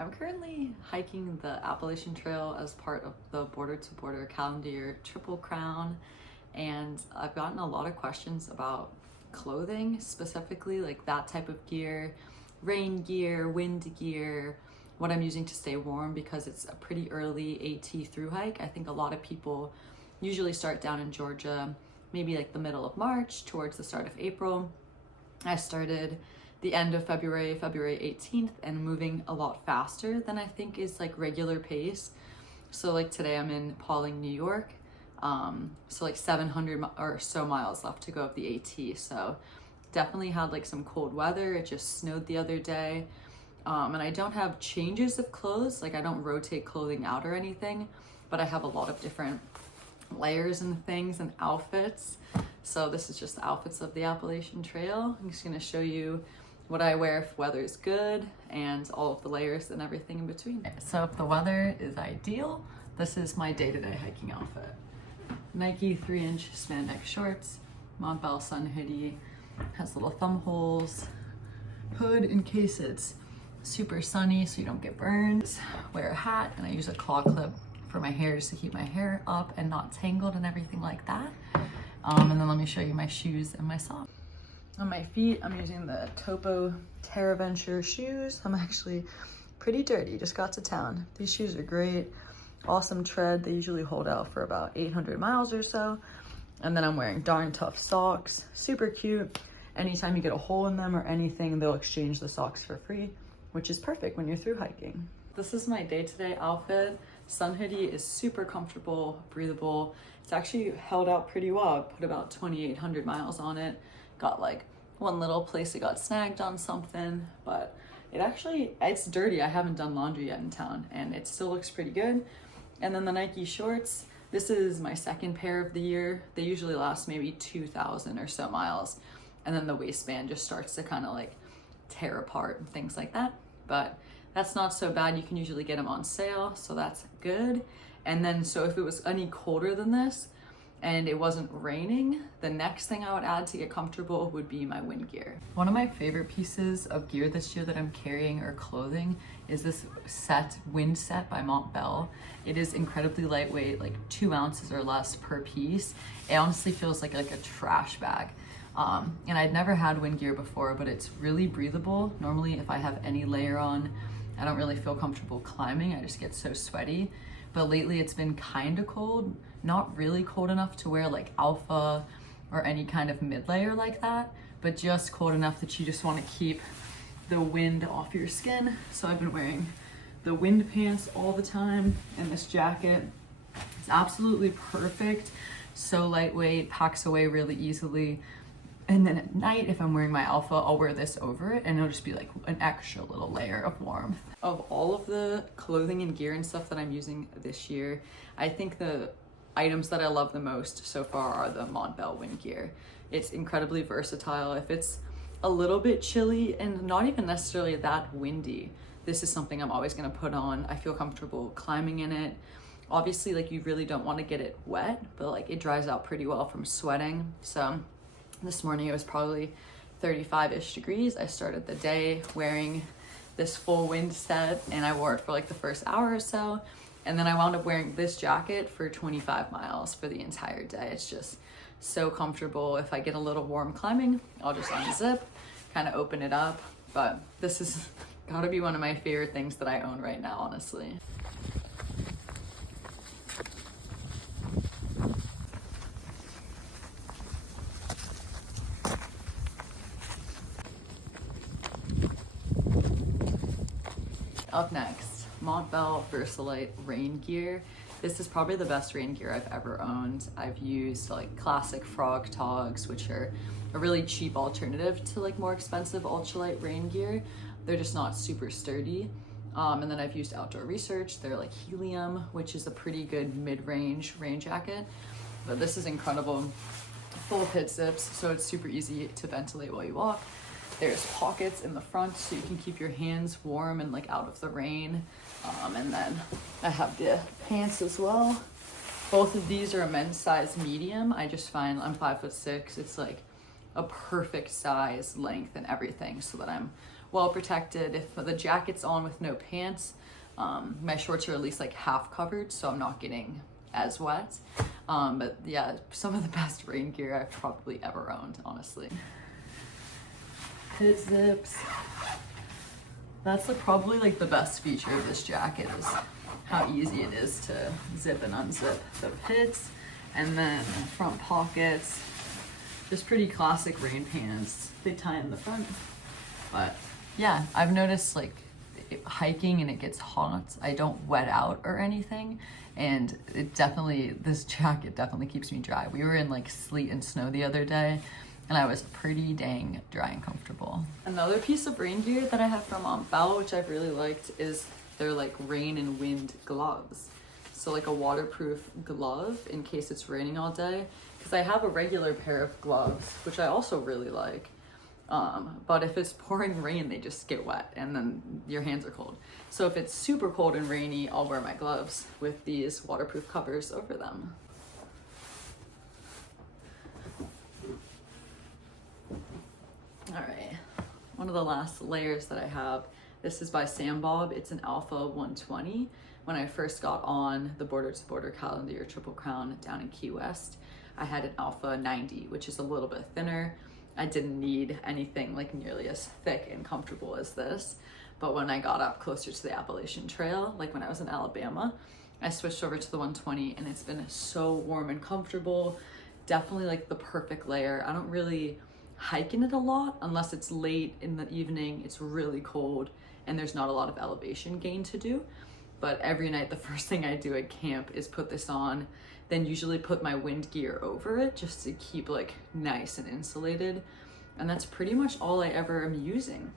I'm currently hiking the Appalachian Trail as part of the Border to Border calendar year Triple Crown, and I've gotten a lot of questions about clothing, specifically like that type of gear, rain gear, wind gear, what I'm using to stay warm because it's a pretty early AT through hike. I think a lot of people usually start down in Georgia, maybe like the middle of March towards the start of April. I started the end of February 18th, and moving a lot faster than I think is like regular pace. So like today I'm in Pawling, New York. So like 700 or so miles left to go of the AT. So definitely had like some cold weather. It just snowed the other day. And I don't have changes of clothes. Like I don't rotate clothing out or anything, but I have a lot of different layers and things and outfits. So this is just the outfits of the Appalachian Trail. I'm just gonna show you what I wear if weather is good and all of the layers and everything in between. So if the weather is ideal, this is my day-to-day hiking outfit. Nike 3-inch spandex shorts, Montbell sun hoodie, has little thumb holes, hood in case it's super sunny so you don't get burned. Wear a hat, and I use a claw clip for my hair just to keep my hair up and not tangled and everything like that. And then let me show you my shoes and my socks. On my feet, I'm using the Topo terraventures shoes. I'm actually pretty dirty, just got to town. These shoes are great, awesome tread. They usually hold out for about 800 miles or so. And then I'm wearing darn tough socks, super cute. Anytime you get a hole in them or anything, they'll exchange the socks for free, which is perfect when you're through hiking. This is my day-to-day outfit. Sun hoodie is super comfortable, breathable. It's actually held out pretty well. I put about 2,800 miles on it. Got like one little place it got snagged on something, but it's dirty. I haven't done laundry yet in town and it still looks pretty good. And then the Nike shorts, this is my second pair of the year. They usually last maybe 2,000 or so miles. And then the waistband just starts to kind of like tear apart and things like that. But that's not so bad. You can usually get them on sale, so that's good. And then, so if it was any colder than this and it wasn't raining, the next thing I would add to get comfortable would be my wind gear. One of my favorite pieces of gear this year that I'm carrying or clothing is this wind set by Montbell. It is incredibly lightweight, like 2 ounces or less per piece. It honestly feels like a trash bag. And I'd never had wind gear before, but it's really breathable. Normally, if I have any layer on, I don't really feel comfortable climbing. I just get so sweaty. But lately it's been kind of cold, not really cold enough to wear like alpha or any kind of mid layer like that, but just cold enough that you just want to keep the wind off your skin. So I've been wearing the wind pants all the time, and this jacket is absolutely perfect. So lightweight, packs away really easily. And then at night, if I'm wearing my alpha, I'll wear this over it and it'll just be like an extra little layer of warmth. Of all of the clothing and gear and stuff that I'm using this year, I think the items that I love the most so far are the Montbell wind gear. It's incredibly versatile. If it's a little bit chilly and not even necessarily that windy, this is something I'm always gonna put on. I feel comfortable climbing in it. Obviously, like you really don't want to get it wet, but like it dries out pretty well from sweating. So this morning it was probably 35-ish degrees. I started the day wearing this full wind set and I wore it for like the first hour or so. And then I wound up wearing this jacket for 25 miles for the entire day. It's just so comfortable. If I get a little warm climbing, I'll just unzip, kind of open it up. But this is gotta be one of my favorite things that I own right now, honestly. Up next, Montbell Versalite rain gear. This is probably the best rain gear I've ever owned. I've used like classic frog togs, which are a really cheap alternative to like more expensive ultralight rain gear. They're just not super sturdy. And then I've used Outdoor Research. They're like helium, which is a pretty good mid-range rain jacket. But this is incredible. Full pit zips, so it's super easy to ventilate while you walk. There's pockets in the front so you can keep your hands warm and like out of the rain. And then I have the pants as well. Both of these are a men's size medium. I just find I'm 5'6". It's like a perfect size, length, and everything so that I'm well protected. If the jacket's on with no pants, my shorts are at least like half covered, so I'm not getting as wet. But yeah, some of the best rain gear I've probably ever owned, honestly. It zips. That's probably like the best feature of this jacket is how easy it is to zip and unzip the pits, and then front pockets. Just pretty classic rain pants. They tie in the front. But yeah, I've noticed like hiking and it gets hot, I don't wet out or anything, and this jacket definitely keeps me dry. We were in like sleet and snow the other day, and I was pretty dang dry and comfortable. Another piece of rain gear that I have from Montbell, which I've really liked, is their like rain and wind gloves. So like a waterproof glove in case it's raining all day, because I have a regular pair of gloves, which I also really like. But if it's pouring rain, they just get wet and then your hands are cold. So if it's super cold and rainy, I'll wear my gloves with these waterproof covers over them. All right, one of the last layers that I have, this is by Sambob. It's an Alpha 120. When I first got on the Border to Border Calendar Triple Crown down in Key West, I had an Alpha 90, which is a little bit thinner. I didn't need anything like nearly as thick and comfortable as this. But when I got up closer to the Appalachian Trail, like when I was in Alabama, I switched over to the 120, and it's been so warm and comfortable. Definitely like the perfect layer. I don't really hike in it a lot unless it's late in the evening, it's really cold, and there's not a lot of elevation gain to do. But every night, the first thing I do at camp is put this on, then usually put my wind gear over it just to keep like nice and insulated. And that's pretty much all I ever am using.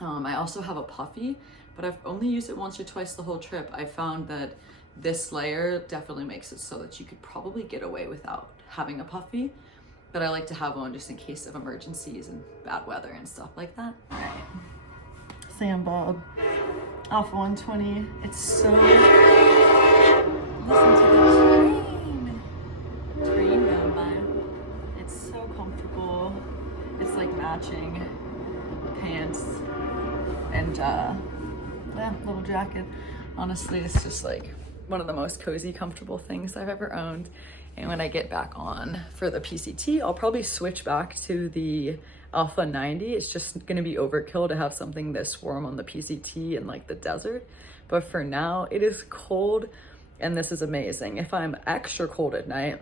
I also have a puffy, but I've only used it once or twice the whole trip. I found that this layer definitely makes it so that you could probably get away without having a puffy, but I like to have one just in case of emergencies and bad weather and stuff like that. All right, Sambob, Alpha 120. It's so, listen to this rain. It's rain going by. It's so comfortable. It's like matching pants and yeah, little jacket. Honestly, it's just like one of the most cozy, comfortable things I've ever owned. And when I get back on for the PCT, I'll probably switch back to the Alpha 90. It's just gonna be overkill to have something this warm on the PCT in like the desert. But for now, it is cold, and this is amazing. If I'm extra cold at night,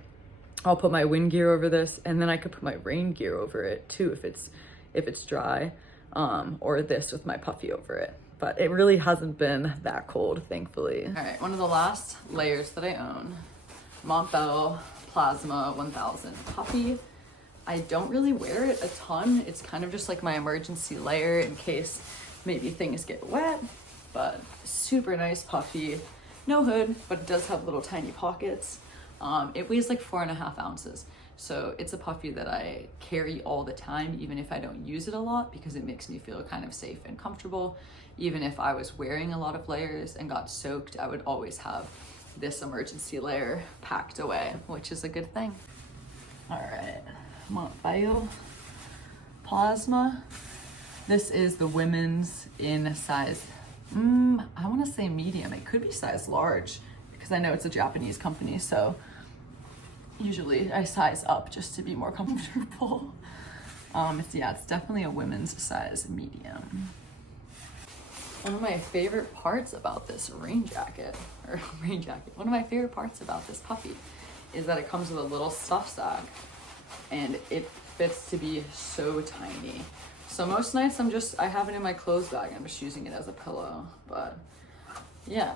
I'll put my wind gear over this, and then I could put my rain gear over it too if it's dry, or this with my puffy over it. But it really hasn't been that cold, thankfully. All right, one of the last layers that I own, Montbell Plasma 1000 puffy. I don't really wear it a ton. It's kind of just like my emergency layer in case maybe things get wet, but super nice puffy. No hood, but it does have little tiny pockets. It weighs like 4.5 ounces. So it's a puffy that I carry all the time, even if I don't use it a lot, because it makes me feel kind of safe and comfortable. Even if I was wearing a lot of layers and got soaked, I would always have this emergency layer packed away, which is a good thing. All right, Montbell Plasma. This is the women's in size, I wanna say medium. It could be size large because I know it's a Japanese company, so usually I size up just to be more comfortable. It's definitely a women's size medium. One of my favorite parts about this one of my favorite parts about this puffy is that it comes with a little stuff sack, and it fits to be so tiny. So most nights I have it in my clothes bag. I'm just using it as a pillow, but yeah,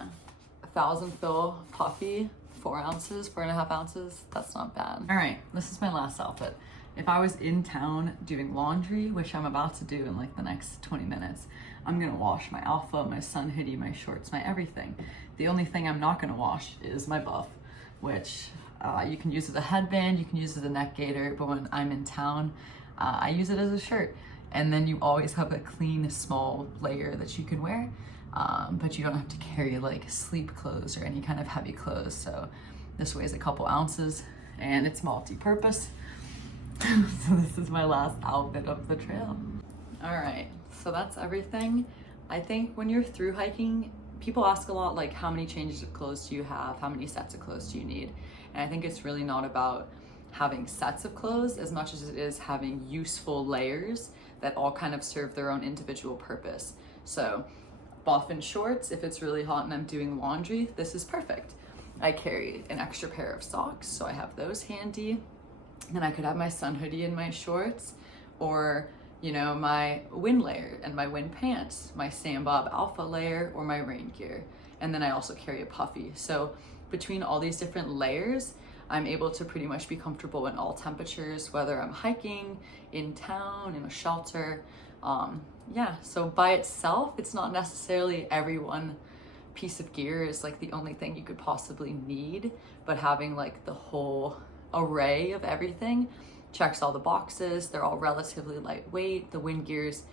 1,000 fill puffy, 4.5 ounces. That's not bad. All right, this is my last outfit. If I was in town doing laundry, which I'm about to do in like the next 20 minutes, I'm gonna wash my Alpha, my sun hoodie, my shorts, my everything. The only thing I'm not gonna wash is my buff, which you can use as a headband, you can use as a neck gaiter, but when I'm in town, I use it as a shirt. And then you always have a clean, small layer that you can wear, but you don't have to carry like sleep clothes or any kind of heavy clothes. So this weighs a couple ounces, and it's multi-purpose. So this is my last outfit of the trail. All right, so that's everything. I think when you're through hiking, people ask a lot like, how many changes of clothes do you have? How many sets of clothes do you need? And I think it's really not about having sets of clothes as much as it is having useful layers that all kind of serve their own individual purpose. So buff and shorts, if it's really hot and I'm doing laundry, this is perfect. I carry an extra pair of socks, so I have those handy. Then I could have my sun hoodie and my shorts, or you know, my wind layer and my wind pants, my Sambob alpha layer, or my rain gear. And then I also carry a puffy. So between all these different layers, I'm able to pretty much be comfortable in all temperatures, whether I'm hiking, in town, in a shelter. Yeah, so by itself, it's not necessarily every one piece of gear is like the only thing you could possibly need, but having like the whole array of everything checks all the boxes. They're all relatively lightweight. The wind gear's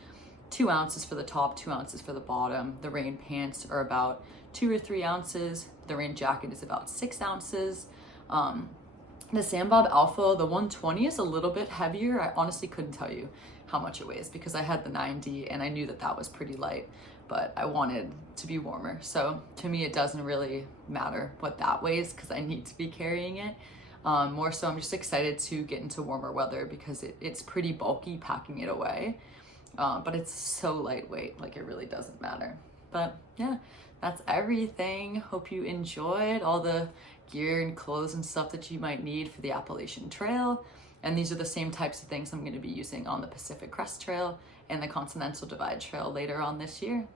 2 ounces for the top, 2 ounces for the bottom. The rain pants are about 2 or 3 ounces. The rain jacket is about 6 ounces. The Sambob Alpha, the 120, is a little bit heavier. I honestly couldn't tell you how much it weighs because I had the 90 and I knew that that was pretty light, but I wanted to be warmer. So to me, it doesn't really matter what that weighs because I need to be carrying it. More so, I'm just excited to get into warmer weather because it's pretty bulky packing it away, but it's so lightweight, like it really doesn't matter. But yeah, that's everything. Hope you enjoyed all the gear and clothes and stuff that you might need for the Appalachian Trail. And these are the same types of things I'm going to be using on the Pacific Crest Trail and the Continental Divide Trail later on this year.